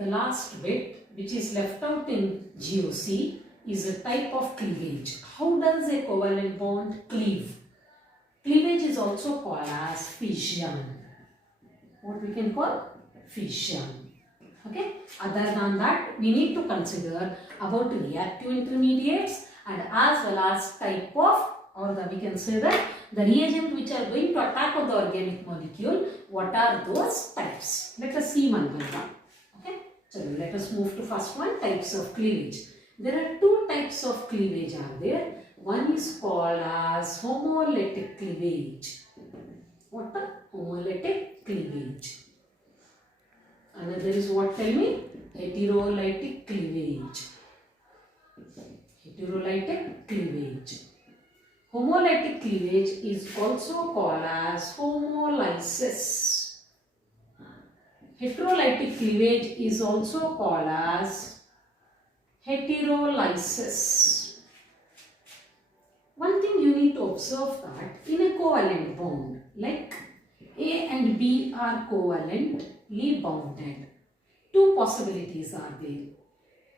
the last bit which is left out in GOC is a type of cleavage. How does a covalent bond cleave? Cleavage is also called as fission. What we can call fission. Okay. Other than that, we need to consider about reactive intermediates and as well as type of, or we can say that the reagent which are going to attack on the organic molecule. What are those types? Let us see one by one. Okay. So let us move to first one, types of cleavage. There are two types of cleavage are there. One is called as homolytic cleavage. What the homolytic cleavage? Another is what, tell me? Heterolytic cleavage. Heterolytic cleavage. Homolytic cleavage is also called as homolysis. Heterolytic cleavage is also called as heterolysis. One thing you need to observe that in a covalent bond, like A and B are covalently bonded. Two possibilities are there.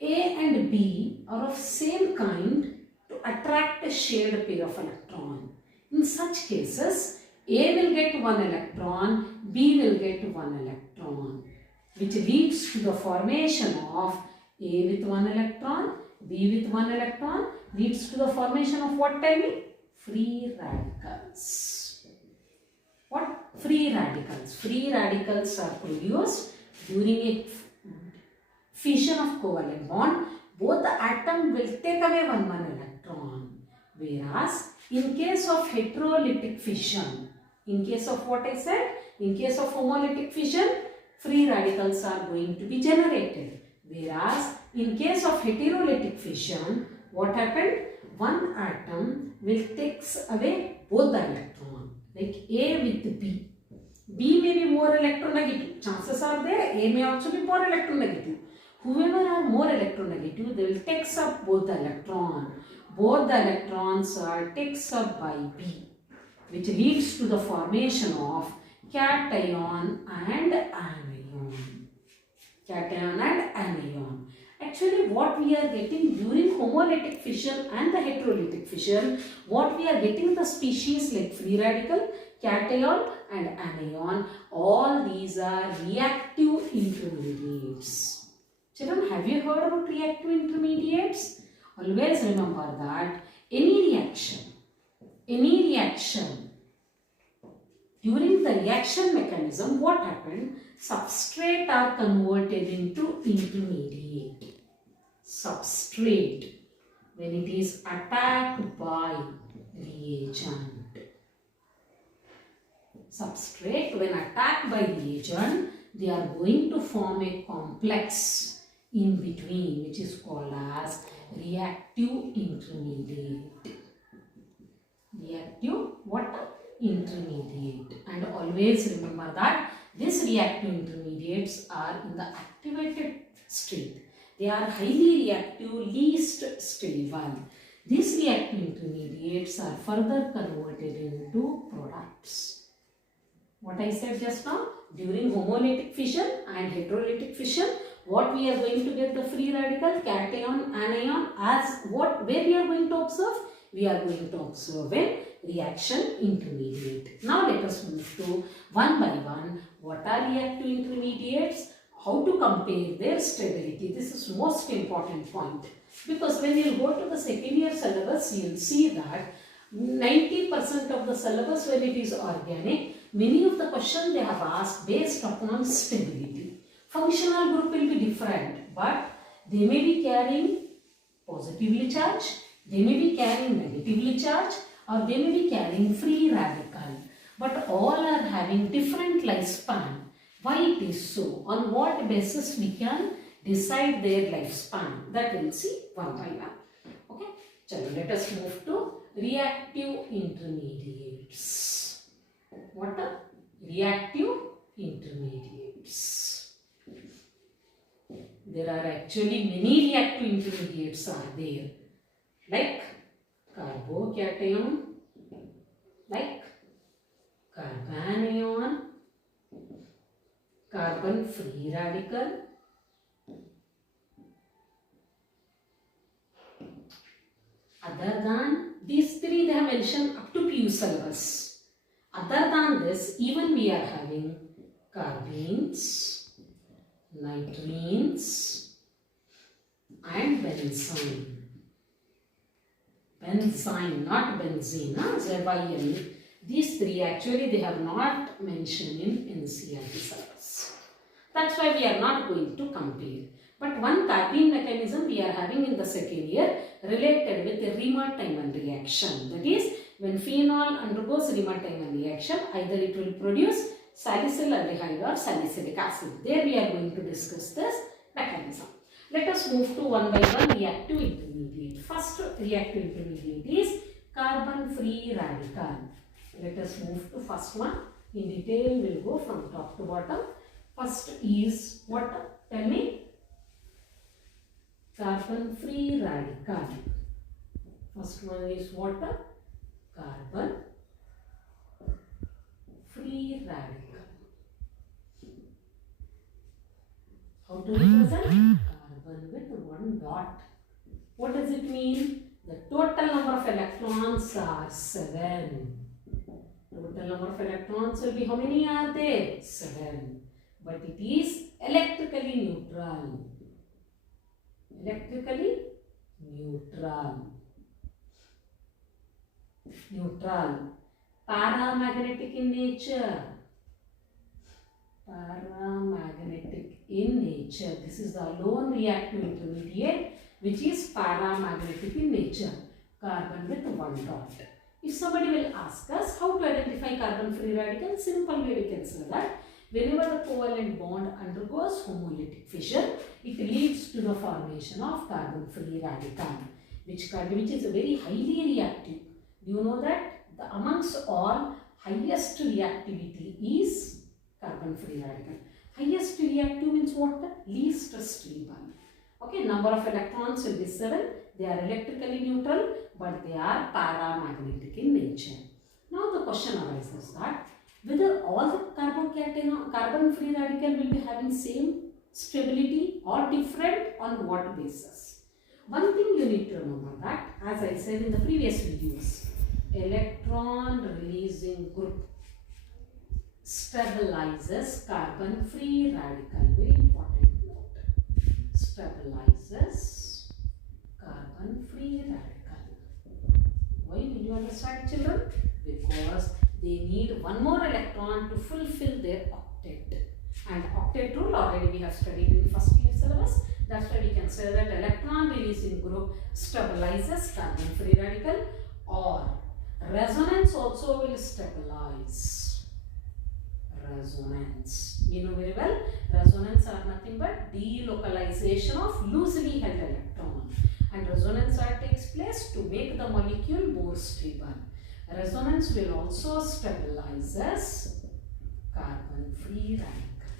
A and B are of same kind to attract a shared pair of electron. In such cases, A will get one electron, B will get one electron, which leads to the formation of A with one electron, B with one electron, leads to the formation of what, tell me? Free radicals. What? Free radicals. Free radicals are produced during a fission of covalent bond. Both the atom will take away one electron. Whereas, in case of heterolytic fission, in case of what I said, in case of homolytic fission, free radicals are going to be generated. Whereas, in case of heterolytic fission, what happened? One atom will take away both the electron, like A with B. B may be more electronegative. Chances are there, A may also be more electronegative. Whoever are more electronegative, they will take up both the electron. Both the electrons are taken up by B, which leads to the formation of cation and anion. Cation and anion. Actually, what we are getting during homolytic fission and the heterolytic fission, what we are getting the species like free radical, cation and anion, all these are reactive intermediates. Children, have you heard about reactive intermediates? Always remember that any reaction, during the reaction mechanism, what happened? Substrate are converted into intermediate. Substrate, when it is attacked by reagent. Substrate, when attacked by reagent, they are going to form a complex in between, which is called as reactive intermediate. Reactive what? Intermediate. And always remember that these reactive intermediates are in the activated state. They are highly reactive, least stable. These reactive intermediates are further converted into products. What I said just now, during homolytic fission and heterolytic fission, what we are going to get the free radical, cation, anion, as what, where we are going to observe? We are going to observe a reaction intermediate. Now let us move to one by one. What are reactive intermediates? How to compare their stability? This is most important point. Because when you go to the second year syllabus, you will see that 90% of the syllabus, when it is organic, many of the questions they have asked based upon stability. Functional group will be different, but they may be carrying positively charged, they may be carrying negatively charged, or they may be carrying free radical. But all are having different lifespan. Why it is so? On what basis we can decide their lifespan? That we'll see one by one. Okay. So let us move to reactive intermediates. What are reactive intermediates? There are actually many reactive intermediates are there, like carbocation, like carbanion, carbon free radical, Other than these three, they have mentioned up to PU syllabus. Other than this, even we are having carbenes, nitrines, and benzene. Benzene, not benzene, ZYN. These three actually they have not mentioned in NCERT syllabus. That's why we are not going to compare. But one carbene mechanism we are having in the second year related with a Riemann-Tiemann reaction. That is, when phenol undergoes Riemann-Tiemann reaction, either it will produce salicylaldehyde or salicylic acid. There we are going to discuss this mechanism. Let us move to one by one reactive intermediate. First reactive intermediate is carbon-free radical. Let us move to first one. In detail, we will go from top to bottom. First is what? Tell me. Carbon-free radical. First one is what? Carbon-free radical. How to represent? Carbon with one dot. What does it mean? The total number of electrons are 7. Total number of electrons will be, how many are there? 7. But it is electrically neutral. Electrically neutral. Neutral. Paramagnetic in nature. Paramagnetic in nature. This is the lone reactive intermediate which is paramagnetic in nature. Carbon with one dot. If somebody will ask us how to identify carbon-free radical, simple way we can say that whenever the covalent bond undergoes homolytic fission, it leads to the formation of carbon-free radical, which is very highly reactive. Do you know that amongst all, highest reactivity is carbon-free radical. Highest reactive means what? Least stable. Okay, number of electrons will be 7. They are electrically neutral, but they are paramagnetic in nature. Now the question arises that whether all the carbon-free radical will be having same stability or different, on what basis? One thing you need to remember that, as I said in the previous videos, electron releasing group stabilizes carbon-free radical. Very important note. Stabilizes carbon-free radical. Why will you understand, children? Because they need one more electron to fulfill their octet. And octet rule already we have studied in first year syllabus. That's why we can say that electron releasing group stabilizes carbon-free radical, or resonance also will stabilize. Resonance. You know very well, resonance are nothing but delocalization of loosely held electron. And resonance takes place to make the molecule more stable. Resonance will also stabilizes carbon-free radical.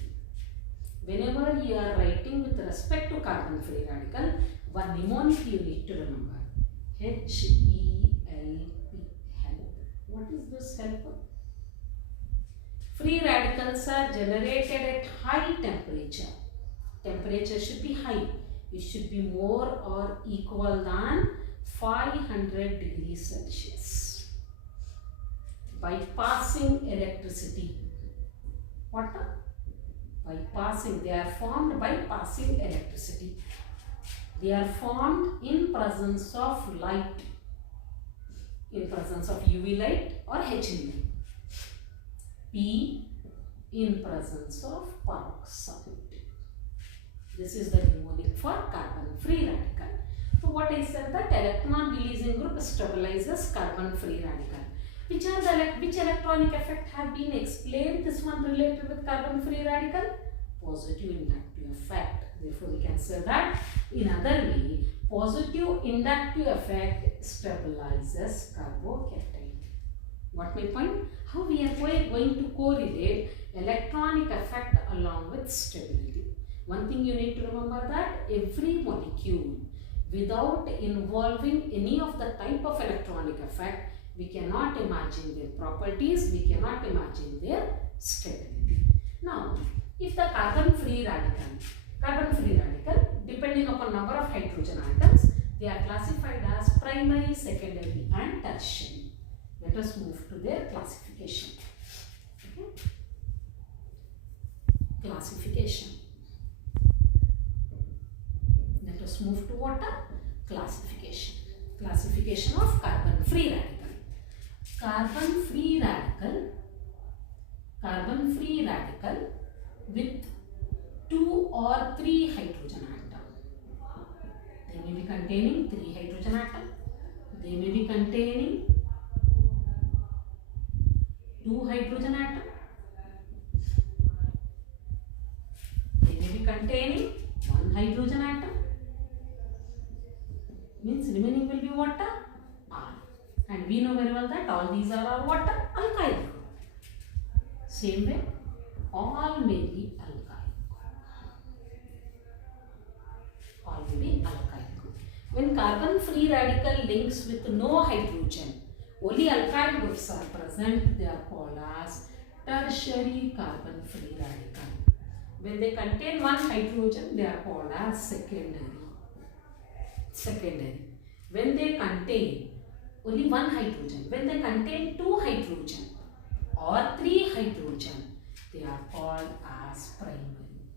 Whenever you are writing with respect to carbon-free radical, one mnemonic you need to remember. HELP. Help. What is this help? Free radicals are generated at high temperature. Temperature should be high. It should be more or equal than 500 degrees Celsius. By passing electricity. What? By passing. They are formed by passing electricity. They are formed in presence of light. In presence of UV light or HV. P in presence of peroxide. This is the mnemonic for carbon-free radical. So what I said, that electron releasing group stabilizes carbon-free radical. Which electronic effect have been explained? This one related with carbon-free radical? Positive inductive effect. Therefore, we can say that in other way, positive inductive effect stabilizes carbocation. What my point? How we are going to correlate electronic effect along with stability. One thing you need to remember, that every molecule, without involving any of the type of electronic effect, we cannot imagine their properties, we cannot imagine their stability. Now, if the carbon-free radical, depending upon number of hydrogen atoms, They are classified as primary, secondary and tertiary. Let us move to their classification. Okay. Classification. Let us move to what? Classification. Classification of carbon-free radical. Carbon-free radical with 2 or 3 hydrogen atom. They may be containing 3 hydrogen atom. They may be containing 2 hydrogen atom. They may be containing 1 hydrogen atom. Means remaining will be what? R. And we know very well that all these are our what? Alkyl group. Same way, all may be alkyl. All may be alkyl group. When carbon-free radical links with no hydrogen, only alkyl groups are present, they are called as tertiary carbon-free radical. When they contain 1 hydrogen, they are called as secondary. When they contain only 1 hydrogen, when they contain 2 hydrogen or 3 hydrogen, they are called as primary.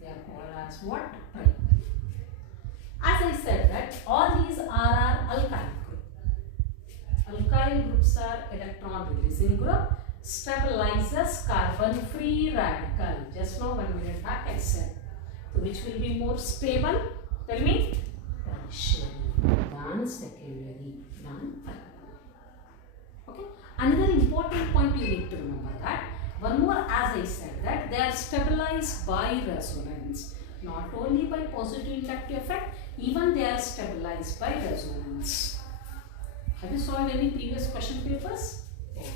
They are called as what? Primary. As I said that all these are our alkyl group. Alkyl groups are electron releasing group, stabilizes carbon-free radical. Just now 1 minute back I said. So which will be more stable? Tell me. Tertiary than secondary than primary. Okay. Another important point you need to remember that one more, as I said, that they are stabilized by resonance. Not only by positive inductive effect, even they are stabilized by resonance. Have you solved any previous question papers? Okay.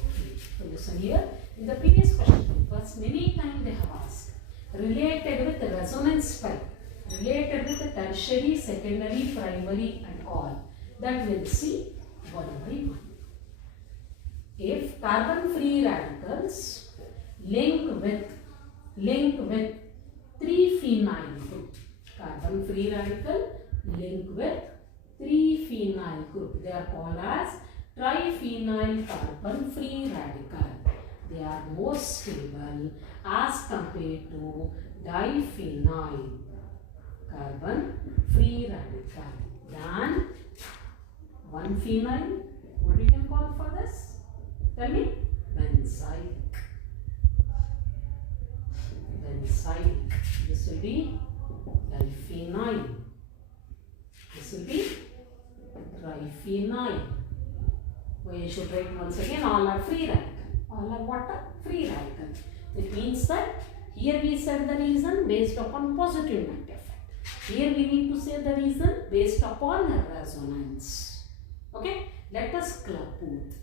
So listen here. In the previous question papers, many times they have asked related with the resonance spell, related with the tertiary, secondary, primary and all. That we'll see one by one. If carbon-free radicals link with 3-phenyl group, carbon-free radical link with 3-phenyl group, they are called as triphenyl carbon-free radical. They are more stable as compared to diphenyl carbon-free radical than 1-phenyl. What we can call for this? Tell me. Benzylic. This will be diphenyl. This will be triphenyl. We should write once again, all are free radical. All are what? Free radical. It means that here we said the reason based upon positive inductive effect. Here we need to say the reason based upon resonance. Okay? Let us club both.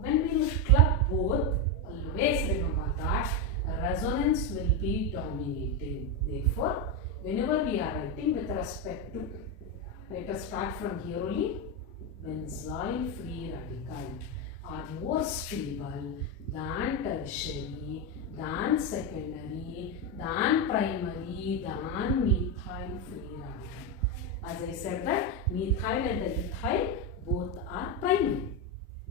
When we club both, always remember that resonance will be dominating. Therefore, whenever we are writing with respect to, let us start from here only, benzyl free radical are more stable than tertiary, than secondary, than primary, than methyl free radical. As I said that methyl and the ethyl both are primary.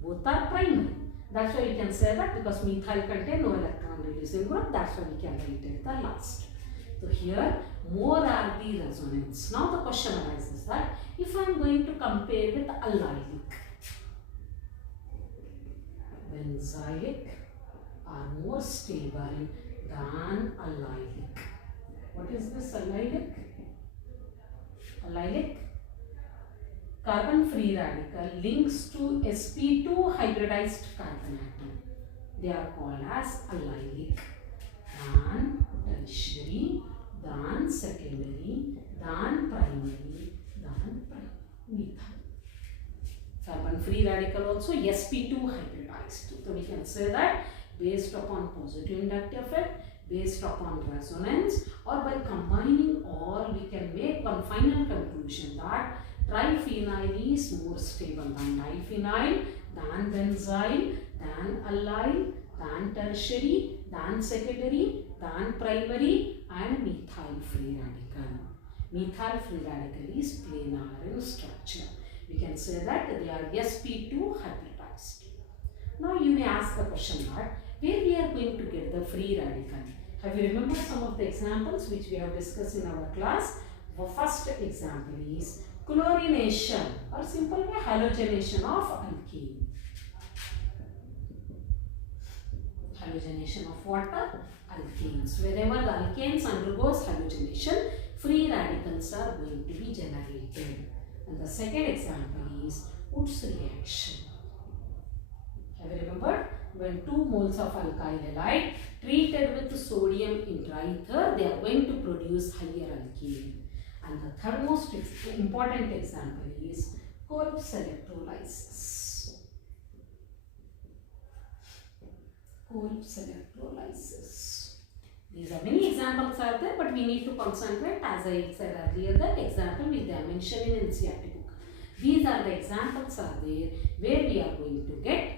Both are primary. That's why we can say that because methyl contains no electron releasing group, that's why we can write it the last. So here more are the resonance. Now the question arises that if I am going to compare with allylic, benzylic are more stable than allylic. What is this allylic? Allylic, carbon-free radical links to sp2 hybridized carbon atom. They are called as allylic. Than tertiary, than secondary, than primary, than methyl. Carbon-free radical also sp2 hybridized. So we can say that based upon positive inductive effect, based upon resonance, or by combining all, we can make one final conclusion that triphenyl is more stable than diphenyl, than benzyl, than allyl, than tertiary, than secondary, than primary and methyl free radical. Methyl free radical is planar in structure. We can say that they are sp2 hybridized. Now you may ask the question that where we are going to get the free radical. Have you remembered some of the examples which we have discussed in our class? The first example is chlorination or simple way halogenation of alkene. Halogenation of water, alkanes. Wherever the alkanes undergoes halogenation, free radicals are going to be generated. And the second example is Wood's reaction. Have you remembered? When 2 moles of alkyl halide treated with sodium in triether, they are going to produce higher alkene. And the third most important example is Kolb's electrolysis. Kolb's electrolysis. These are many examples are there, but we need to concentrate, as I said earlier, that example which they are mentioned in NCERT book. These are the examples are there where we are going to get